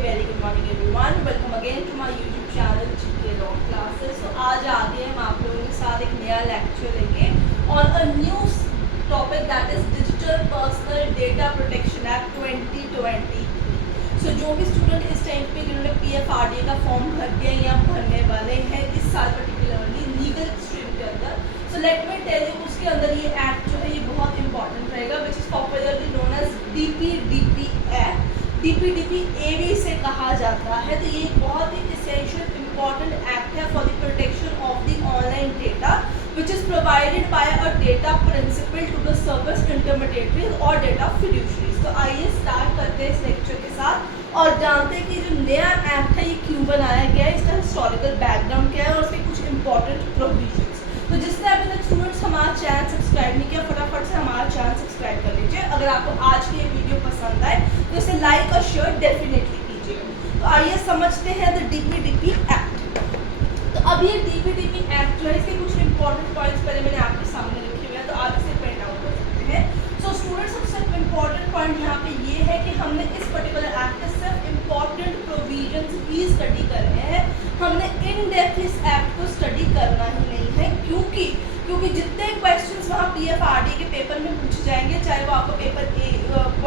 Very good morning everyone, welcome again to my YouTube channel GK law classes. तो आज आ गए हम आप लोगों के साथ एक नया लेक्चर लेंगे on a new topic that is digital personal data protection act 2023। सो जो भी स्टूडेंट इस टाइम पे जिन्होंने PFRDA का फॉर्म भर दिया या भरने वाले हैं इस साल पर्टिकुलरली लीगल स्ट्रीम के अंदर, so let me tell you उसके अंदर ये एक्ट जो है ये बहुत इंपॉर्टेंट रहेगा, which is popularly known as DPDP act. DPDP-A भी इसे कहा जाता है। तो ये बहुत ही इसेंशियल इंपॉर्टेंट एक्ट है for the protection of the online data which is provided by a data principal to the service intermediaries और डेटा फिड्यूशरीज। तो आइए स्टार्ट करते हैं इस लेक्चर के साथ और जानते हैं कि जो नया एक्ट है ये क्यों बनाया गया है, इसका हिस्टोरिकल बैकग्राउंड क्या है और उसके कुछ इंपॉर्टेंट प्रोविजंस। तो जिसने अभी तक स्टूडेंट्स हमारा चैनल सब्सक्राइब नहीं किया, फटाफट से हमारा चैनल सब्सक्राइब कर लीजिए। अगर आपको आज की ये वीडियो पसंद आए तो इसे लाइक और शेयर डेफिनेटली कीजिए। तो आइए समझते हैं द DPDP एक्ट। तो अब ये DPDP एक्ट जो है इसके कुछ इंपॉर्टेंट पॉइंट्स पहले मैंने आपके सामने रखे हुए हैं, तो आप इसे प्रिंट आउट कर सकते हैं। सो स्टूडेंट्स सबसे इंपॉर्टेंट पॉइंट यहाँ पे ये है कि हमने इस पर्टिकुलर एक्ट के सिर्फ इंपॉर्टेंट प्रोविजंस ही स्टडी करने हैं, हमने इन डेप्थ इस एक्ट को स्टडी करना ही नहीं है। क्योंकि जितने क्वेश्चंस वहाँ PFRDA के पेपर में पूछे जाएंगे, चाहे वो आपका पेपर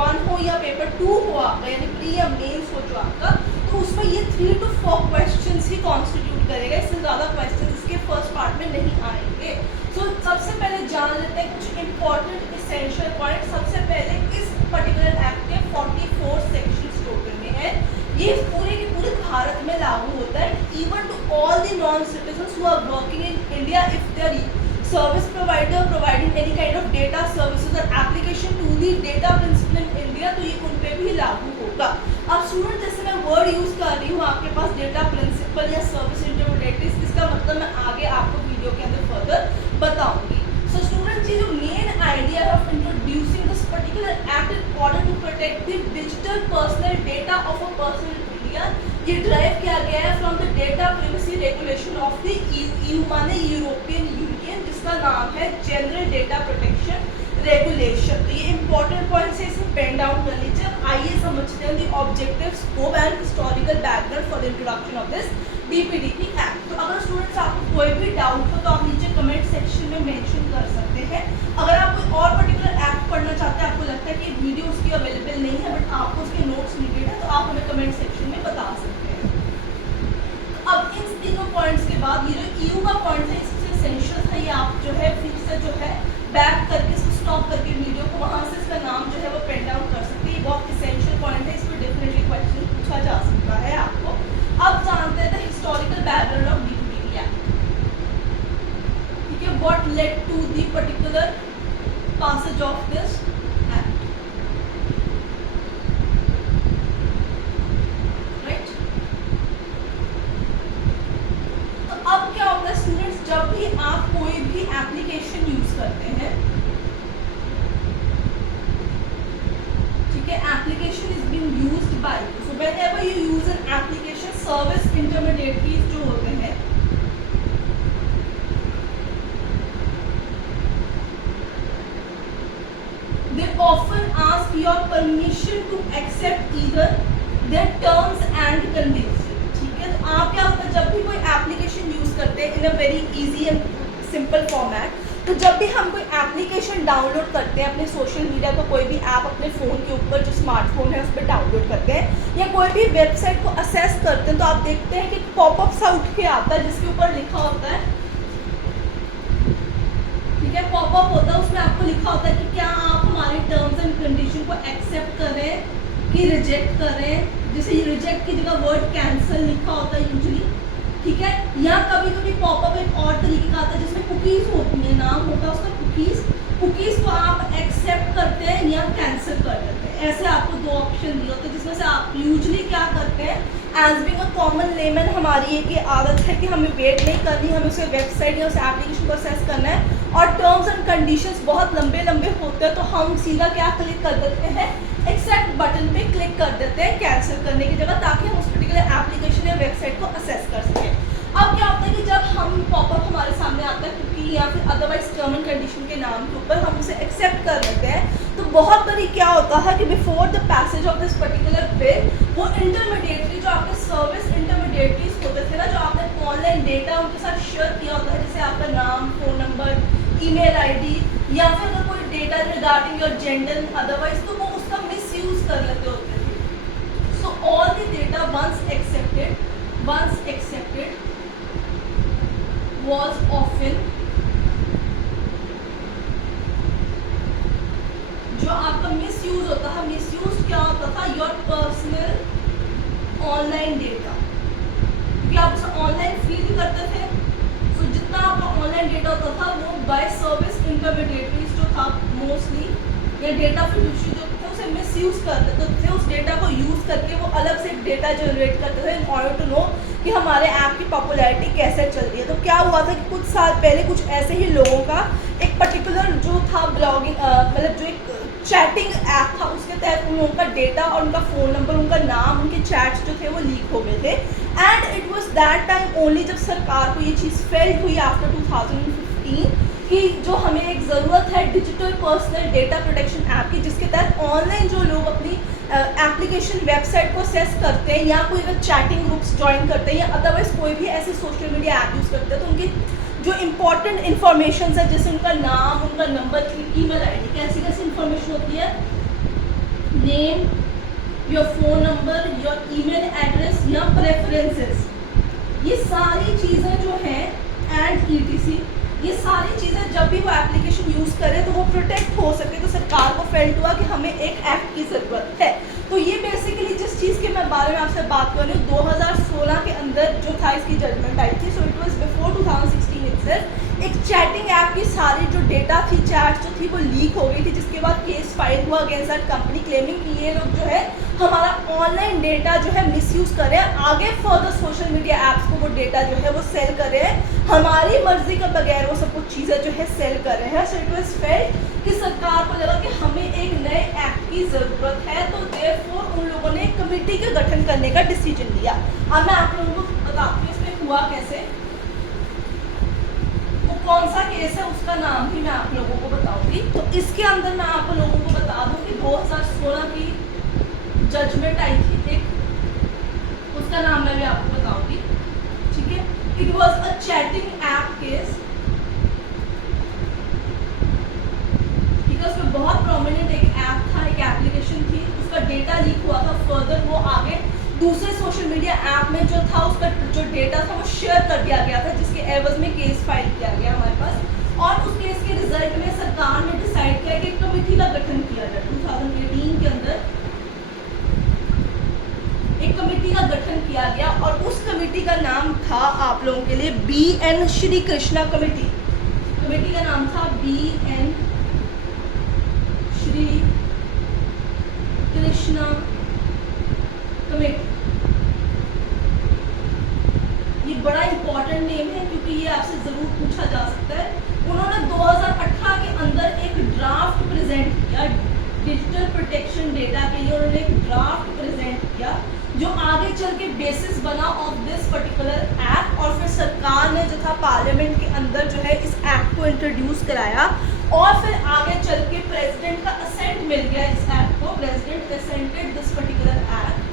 1 हो या पेपर 2 हो आपका, यानी प्री या मेंस हो जो आपका, तो उसमें ये 3 to 4 क्वेश्चंस ही कॉन्स्टिट्यूट करेगा, इससे ज़्यादा क्वेश्चंस इसके फर्स्ट पार्ट में नहीं आएंगे। सो सबसे पहले जान लेते हैं कुछ इंपॉर्टेंट इसेंशियल पॉइंट। सबसे पहले इस पर्टिकुलर एक्ट के 44 सेक्शंस टोटल में है, ये पूरे के पूरे भारत में लागू होता है, even to all the non citizens who are working in India if they are service provider providing any kind of data services or application to the data principle in India, तो ये उन पे भी लागू होगा। अब स्टूडेंट जैसे मैं वर्ड यूज कर रही हूँ आपके पास डेटा प्रिंसिपल या सर्विस इंटरमीडिएटरीज, इसका मतलब मैं आगे आपको वीडियो के अंदर फर्दर बताऊंगी। सो स्टूडेंट ये जो main idea of introducing this particular act in order to protect the digital personal data of a person in India, ये ड्राइव किया गया है from the data privacy regulation of the EU माने European Union, जिसका नाम है general data protection regulation. तो ये इंपॉर्टेंट पॉइंट्स है, इसे पेन डाउन कर लीजिए। आइए समझते हैं the objectives, scope and historical background for the introduction of this DPDP act. तो अगर स्टूडेंट्स आपको कोई भी डाउट हो तो आप नीचे कमेंट सेक्शन में मेंशन कर सकते हैं। अगर आप कोई और पर्टिकुलर एक्ट पढ़ना चाहते हैं, आपको लगता है कि वीडियो उसकी अवेलेबल नहीं है बट आपको उसके नोट्स नीडेड है, तो आप हमें कमेंट सेक्शन में बता सकते हैं। अब इन तीनों पॉइंट्स के बाद ये जो EU का पॉइंट है इससे एसेंशियल है, ये आप जो है फिर से जो है बैक करके इसको स्टॉप करके वीडियो को वहाँ से इसका नाम जो है वो पेन डाउन कर सकते हैं। ये बहुत एसेंशियल पॉइंट है, इस पर डेफिनेटली क्वेश्चन पूछा जा सकता है आपको। अब जानते हैं historical background of DPDP act. ठीक है, what led to the particular passage of this act, right? तो अब क्या होता है स्टूडेंट्स, जब भी आप कोई भी एप्लीकेशन यूज करते हैं, ठीक है, application is being used by you, so whenever you use an application, service intermediaries जो होते हैं they often ask your permission to accept either their terms and conditions। ठीक है, तो आप क्या होता है जब भी कोई एप्लीकेशन यूज करते हैं in a very easy and simple format, तो जब भी हम कोई एप्लीकेशन डाउनलोड करते हैं अपने सोशल मीडिया को, कोई भी ऐप अपने फ़ोन के ऊपर जो स्मार्टफोन है उस पर डाउनलोड करते हैं या कोई भी वेबसाइट को असेस करते हैं, तो आप देखते हैं कि पॉपअप सा उठ के आता है जिसके ऊपर लिखा होता है, ठीक है, पॉपअप होता है, उसमें आपको लिखा होता है कि क्या आप हमारे टर्म्स एंड कंडीशन को एक्सेप्ट करें कि रिजेक्ट करें। जैसे रिजेक्ट की जगह वर्ड कैंसिल लिखा होता है यूजुअली, ठीक है, या कभी कभी पॉपअप एक और तरीके का आता है जिसमें कुकीज़ होती है, नाम होता है उसका कुकीज़ को आप एक्सेप्ट करते हैं या कैंसिल कर देते हैं। ऐसे आपको 2 ऑप्शन दिए होते हैं जिसमें से आप यूजुअली क्या करते हैं, as being a common layman हमारी एक आदत है कि हमें वेट नहीं करनी, हमें उसे वेबसाइट या उस एप्लीकेशन को असेस करना है और टर्म्स एंड कंडीशंस बहुत लंबे होते हैं, तो हम सीधा क्या क्लिक कर देते हैं, एक्सेप्ट बटन पे क्लिक कर देते हैं कैंसिल करने की जगह, ताकि हम उस पर्टिकुलर एप्लीकेशन या वेबसाइट को असेस कर सकें। अब क्या होता है कि जब हम पॉपअप हमारे सामने आता है कुकी या फिर अदरवाइज टर्म एंड कंडीशन के नाम के ऊपर हम उसे एक्सेप्ट कर लेते हैं, तो बहुत बारी क्या होता है कि before the passage of this particular bill वो इंटरमीडिएट ईमेल आईडी या फिर अगर कोई data regarding your gender otherwise, तो वो उसका मिसयूज कर लेते होते थे। So all the data once accepted was often, जो आपका मिसयूज होता था, मिसयूज क्या होता था, योर पर्सनल ऑनलाइन डेटा, क्योंकि आप उसे ऑनलाइन फीड करते थे। तो जितना आपका ऑनलाइन डेटा होता था वो बाय सर्विस इंटरमीडिएटरीज जो था मोस्टली, या डेटा फिडुशियरी जो थे उसे मिसयूज कर लेते थे। उस डेटा को यूज करके वो अलग से एक डेटा जनरेट करते थे इन ऑर्डर टू नो कि हमारे ऐप की पॉपुलैरिटी कैसे चल रही है। तो क्या हुआ था कि कुछ साल पहले कुछ ऐसे ही लोगों का एक पर्टिकुलर जो था ब्लॉगिंग मतलब जो एक चैटिंग ऐप था, उसके तहत उन लोगों का डेटा और उनका फ़ोन नंबर, उनका नाम, उनके चैट्स जो थे वो लीक हो गए थे। And it was that time only जब सरकार को ये चीज़ फेल्ट हुई आफ्टर 2015 कि जो हमें एक ज़रूरत है digital personal data protection app की, जिसके तहत ऑनलाइन जो लोग अपनी एप्लीकेशन वेबसाइट को असेस करते हैं या कोई अगर चैटिंग ग्रुप्स ज्वाइन करते हैं या अदरवाइज कोई भी ऐसे सोशल मीडिया ऐप यूज़ करते हैं, तो उनकी जो इंपॉर्टेंट इन्फॉर्मेशन है जैसे उनका नाम, उनका नंबर, ईमेल आईडी, कैसी कैसी इंफॉर्मेशन होती है, name, your phone number, your email address या प्रेफरेंसेस, ये सारी चीज़ें जो हैं एंड ईटीसी, ये सारी चीज़ें जब भी वो एप्लीकेशन यूज़ करे तो वो प्रोटेक्ट हो सके। तो सरकार को फेल्ट हुआ कि हमें एक एक्ट की ज़रूरत है। तो ये बेसिकली जिस चीज़ के मैं बारे में आपसे बात कर रही हूँ, 2016 के अंदर जो था इसकी जजमेंट आई थी। So it was before 2016 itself. एक चैटिंग ऐप की सारी जो डेटा थी, चैट्स जो थी वो लीक हो गई थी, जिसके बाद केस फाइल हुआ अगेंस्ट दैट कंपनी क्लेमिंग कि ये लोग जो है हमारा ऑनलाइन डेटा जो है मिसयूज़ कर रहे हैं, आगे फर्दर सोशल मीडिया ऐप्स को वो डेटा जो है वो सेल कर रहे हैं, हमारी मर्जी के बगैर वो सब कुछ चीज़ें जो है सेल कर रहे हैं। सो इट वाज फेल्ट कि सरकार को लगा कि हमें एक नए एक्ट की ज़रूरत है, तो देयरफॉर उन लोगों ने एक कमेटी का गठन करने का डिसीजन लिया। अब मैं आप लोगों को बताती हूँ इसमें हुआ कैसे, वो कौन सा केस है उसका नाम भी मैं आप लोगों को बताऊंगी। तो इसके अंदर मैं आप लोगों को बता दूं कि 2016 की जजमेंट आई थी एक, उसका नाम मैं भी आपको बताऊंगी, ठीक है। It was a chatting app case, ठीक है। उसमें बहुत प्रोमिनेंट एक ऐप था, एक एप्लीकेशन थी, उसका डेटा लीक हुआ था। फर्दर वो आगे दूसरे सोशल मीडिया ऐप में जो था उसका जो डेटा था वो शेयर कर दिया गया था, जिसके एवज में केस फाइल किया गया हमारे पास। और उस केस के रिजल्ट में सरकार ने डिसाइड किया कि एक कमेटी का गठन किया जाए। 2018 के अंदर एक कमेटी का गठन किया गया और उस कमेटी का नाम था आप लोगों के लिए BN Shri Krishna committee. Committee का नाम था BN श्री कृष्णा कमेटी। ये बड़ा इंपॉर्टेंट नेम है क्योंकि ये आपसे जरूर पूछा जा सकता है। उन्होंने 2018 के अंदर एक ड्राफ्ट प्रेजेंट किया डिजिटल प्रोटेक्शन डेटा के लिए। उन्होंने एक ड्राफ्ट प्रेजेंट किया जो आगे चल के बेसिस बना ऑफ दिस पर्टिकुलर एक्ट, और फिर सरकार ने जो था पार्लियामेंट के अंदर जो है इस एक्ट को इंट्रोड्यूस कराया और फिर आगे चल के प्रेसिडेंट का असेंट मिल गया इस एक्ट को। President assented this particular act,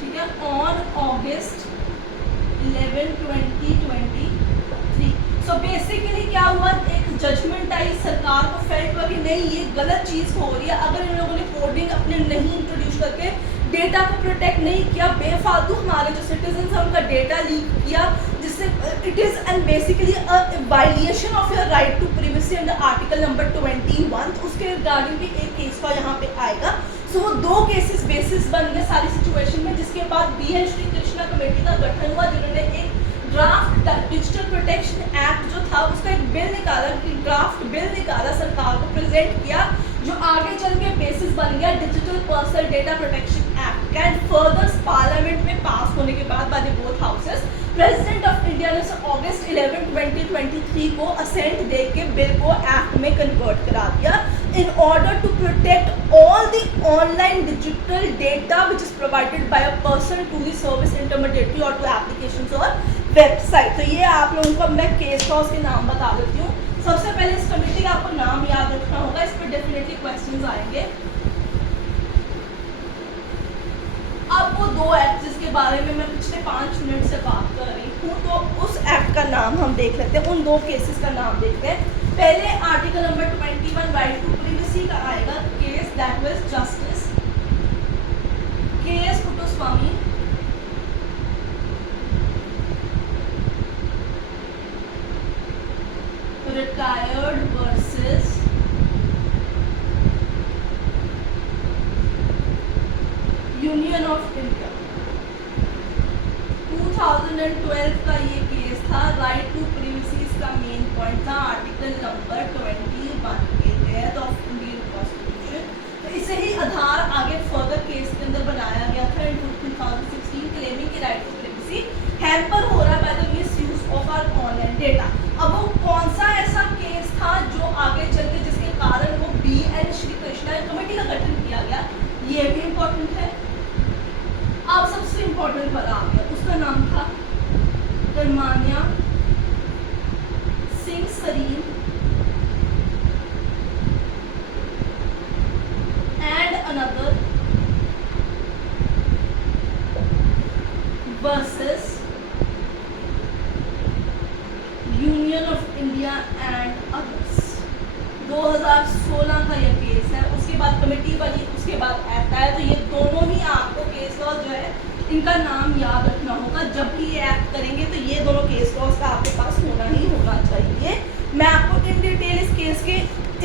ठीक है, ऑन August 11, 2023। सो बेसिकली क्या हुआ, एक जजमेंट आई, सरकार को फेल्ट हुआ कि नहीं ये गलत चीज़ हो रही है। अगर इन लोगों ने कोडिंग अपने नहीं इंट्रोड्यूस करके डेटा को प्रोटेक्ट नहीं किया, बेफालतू हमारे जो सिटीजन है उनका डेटा लीक किया, जिससे it is and basically a violation of your right to privacy under article number 21। उसके रिगार्डिंग भी एक केस का यहाँ पे आएगा। सो वो दो केसेस बेसिस बन गए सारी सिचुएशन में, जिसके बाद BN श्री कृष्णा कमेटी का गठन हुआ, जिन्होंने एक ड्राफ्ट डिजिटल प्रोटेक्शन एक्ट जो था उसका एक बिल निकाला, ड्राफ्ट बिल निकाला, सरकार को प्रेजेंट किया, जो आगे चल के बेसिस बन गया digital personal data protection act. And further parliament में पास होने के बाद by the both houses, president of India ने August 11, 2023 को असेंट दे के बिल को एक्ट में कन्वर्ट करा दिया in order to protect all the online digital data which is provided by a person to the service intermediary or to applications or website। तो ये आप लोगों को मैं केस का उसके नाम बता देती हूँ। सबसे पहले इस कमेटी का आपको नाम याद रखना होगा, इस पर डेफिनेटली क्वेश्चंस आएंगे। अब वो दो एक्ट जिसके जिसके बारे में मैं पिछले 5 मिनट से बात कर रही हूँ, तो उस एक्ट का नाम हम देख लेते हैं, उन 2 केसेस का नाम देखते हैं। पहले article number 21 right to privacy का आएगा case, that was justice K S. Puttaswamy retired versus Union of India. 2012 का ये केस था। राइट टू प्रिवेसी का मेन पॉइंट था आर्टिकल नंबर 21 के तहत ऑफ इंडियन कॉन्स्टिट्यूशन। तो इसे ही आधार आगे फर्दर केस के अंदर बनाया गया था इन 2016, क्लेमिंग की राइट टू प्रिवेसी हैम्पर हो रहा है by the misuse of our online data. अब वो कौन सा ऐसा केस था जो आगे चल के जिसके कारण वो B.N. श्री कृष्णा कमेटी का गठन किया गया, ये भी इम्पोर्टेंट है। अब सबसे इम्पोर्टेंट वाला आ गया, उसका नाम था Karmanya Singh Sareen and another versus union of India and others. 2016 का यह केस है। उसके बाद कमेटी बनी, उसके बाद एक्ट आया। तो ये दोनों ही आपको केस लॉ जो है इनका नाम याद रखना होगा। जब भी ये एक्ट करेंगे तो ये दोनों केस लॉज का आपके पास होना ही होना चाहिए। मैं आपको इन डिटेल इस केस के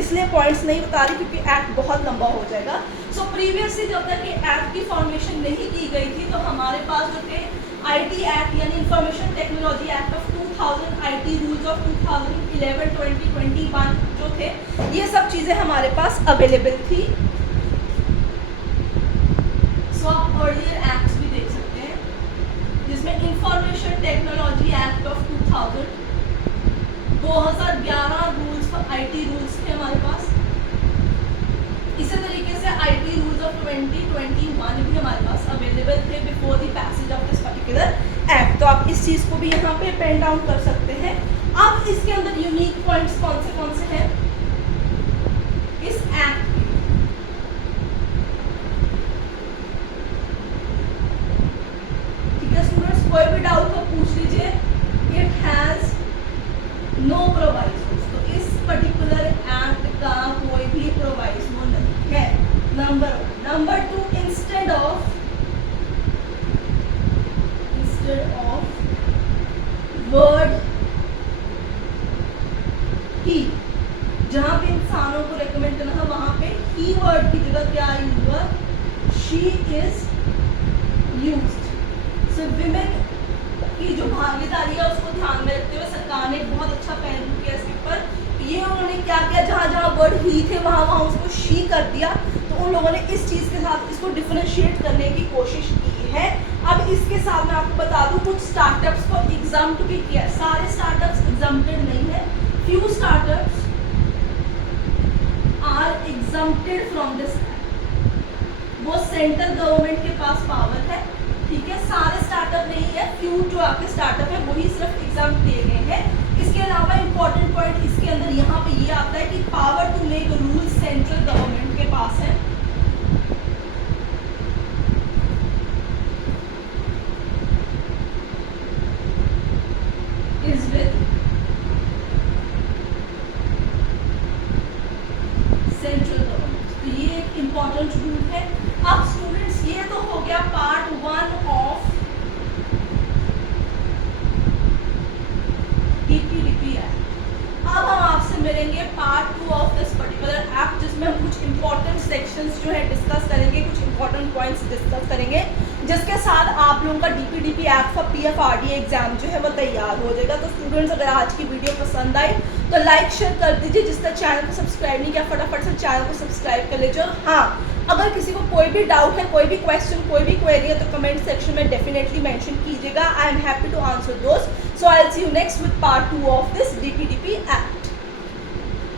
इसलिए पॉइंट्स नहीं बता रही क्योंकि एक्ट बहुत लंबा हो जाएगा। सो प्रीवियसली जब तक ये एक्ट की फॉर्मेशन नहीं की गई थी तो हमारे पास जो थे IT एक्ट यानी information technology act of 2000, IT rules of 2011, 2021 जो थे, ये सब चीज़ें हमारे पास अवेलेबल थी। सो आप अर्लियर एक्ट्स भी देख सकते हैं जिसमें information technology act of 2011 rules for IT rules थे हमारे पास। इसी तरीके से IT रूल्स ऑफ 2021 भी हमारे पास अवेलेबल थे before the passage of this particular act. तो आप इस चीज़ को भी यहाँ पे पेन डाउन कर सकते हैं। अब इसके अंदर यूनिक पॉइंट्स कौन से हैं इस एक्ट के? ठीक है स्टूडेंट्स, कोई भी डाउट हो पूछ लीजिए। इट हैज नो प्रोवाइजोस, तो इस पर्टिकुलर एक्ट का कोई भी प्रोवाइजो नहीं है, number 1। Number 2, instead of word he, जहां पे इंसानों को रेकमेंड करना था वहां पे ही वर्ड की जगह क्या यूज हुआ, she is used. So women की जो भागीदारी है उसको ध्यान में रखते हुए सरकार ने बहुत अच्छा पहलू किया इसके ऊपर। ये उन्होंने क्या किया, जहाँ जहाँ वर्ड ही थे वहाँ वहाँ उसको शी कर दिया। तो उन लोगों ने इस चीज़ के साथ इसको डिफरेंशिएट करने की कोशिश की है। अब इसके साथ मैं आपको बता दूं कुछ स्टार्टअप्स को एग्जाम्प्ट भी किया। सारे स्टार्टअप्स एग्जाम्प्टेड नहीं है, few startups are exempted from this act. वो सेंट्रल गवर्नमेंट के पास पावर है, ठीक है, सारे स्टार्टअप नहीं है, फ्यू जो आपके स्टार्टअप है वही सिर्फ एग्जाम दिए गए हैं। इसके अलावा इंपॉर्टेंट पॉइंट इसके अंदर यहाँ पे ये आता है कि power to make rule central government के पास है। Is with central government. तो ये एक इंपॉर्टेंट रूल है। अब स्टूडेंट्स ये तो हो गया पार्ट 1 ऑफ DPDP एक्ट। अब हम आपसे मिलेंगे part 2 of this particular act जिसमें हम कुछ इंपॉर्टेंट सेक्शंस जो है डिस्कस करेंगे, कुछ इंपॉर्टेंट पॉइंट्स डिस्कस करेंगे, जिसके साथ आप लोगों का DPDP act for PFRDA exam जो है वो तैयार हो जाएगा। तो स्टूडेंट्स अगर आज की वीडियो पसंद आई तो लाइक शेयर कर दीजिए। जिसका चैनल को सब्सक्राइब नहीं किया फटाफट से चैनल को सब्सक्राइब कर लीजिए। और हाँ, अगर किसी को कोई भी डाउट है, कोई भी क्वेश्चन, कोई भी क्वेरी है तो कमेंट सेक्शन में डेफिनेटली मेंशन कीजिएगा। I am happy to answer those. So I will see you next with part 2 of this DPDP act.